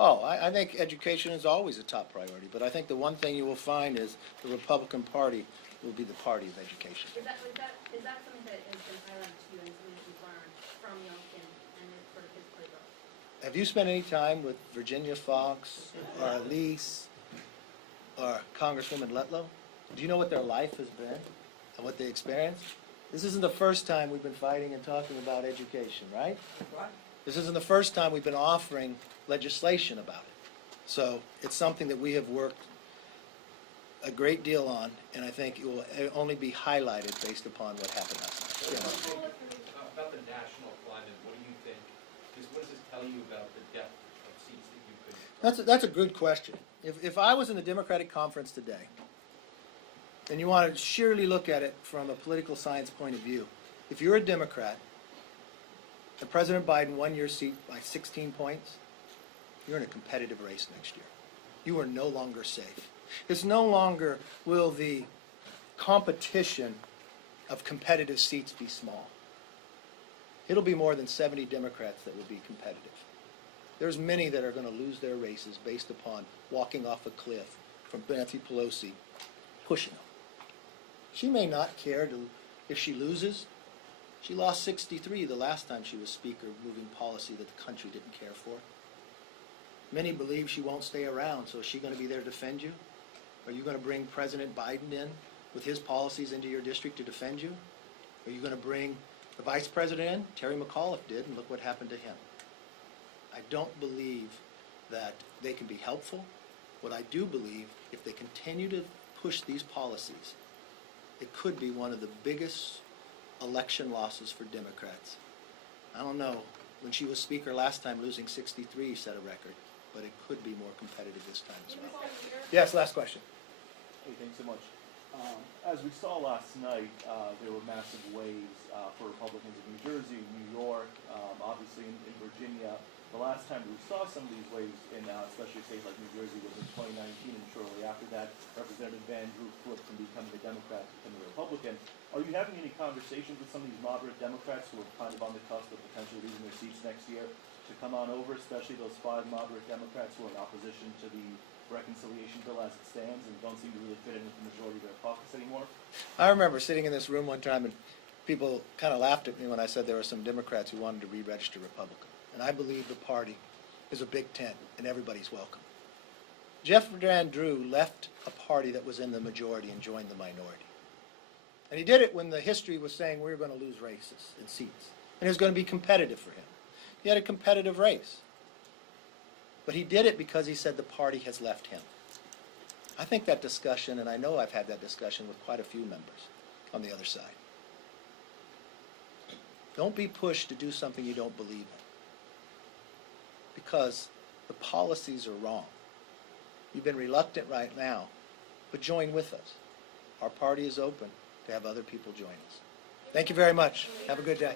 Oh, I think education is always a top priority, but I think the one thing you will find is the Republican Party will be the party of education. Is that something that has been highlighted to you and something that you've learned from Youngkin and sort of his playbook? Have you spent any time with Virginia Fox or Elise or Congresswoman Letlow? Do you know what their life has been and what they experienced? This isn't the first time we've been fighting and talking about education, right? Right. This isn't the first time we've been offering legislation about it. So it's something that we have worked a great deal on, and I think it will only be highlighted based upon what happened last night. Yeah. About the national climate, what do you think? What does this tell you about the depth of seats that you could? That's a good question. If I was in the Democratic conference today, and you want to sheerly look at it from a political science point of view, if you're a Democrat and President Biden won your seat by 16 points, you're in a competitive race next year. You are no longer safe. It's no longer will the competition of competitive seats be small. It'll be more than 70 Democrats that will be competitive. There's many that are going to lose their races based upon walking off a cliff from Nancy Pelosi pushing them. She may not care if she loses. She lost 63 the last time she was Speaker, moving policy that the country didn't care for. Many believe she won't stay around, so is she going to be there to defend you? Are you going to bring President Biden in with his policies into your district to defend you? Are you going to bring the Vice President in? Terry McAuliffe did, and look what happened to him. I don't believe that they can be helpful. What I do believe, if they continue to push these policies, it could be one of the biggest election losses for Democrats. I don't know. When she was Speaker last time, losing 63 set a record, but it could be more competitive this time as well. Yes, last question. Hey, thanks so much. As we saw last night, there were massive waves for Republicans in New Jersey, New York, obviously in Virginia. The last time we saw some of these waves in especially states like New Jersey was in 2019, and shortly after that, Representative Van Drew flipped from becoming a Democrat to becoming a Republican. Are you having any conversations with some of these moderate Democrats who are kind of on the cusp of potentially losing their seats next year to come on over, especially those 5 moderate Democrats who are in opposition to the reconciliation bill as it stands and don't seem to really fit in with the majority of their caucus anymore? I remember sitting in this room one time and people kind of laughed at me when I said there were some Democrats who wanted to re-register Republican. And I believe the party is a big tent and everybody's welcome. Jeff Van Drew left a party that was in the majority and joined the minority. And he did it when the history was saying we were going to lose races and seats. And it was going to be competitive for him. He had a competitive race. But he did it because he said the party has left him. I think that discussion, and I know I've had that discussion with quite a few members on the other side. Don't be pushed to do something you don't believe in, because the policies are wrong. You've been reluctant right now, but join with us. Our party is open to have other people join us. Thank you very much. Have a good day.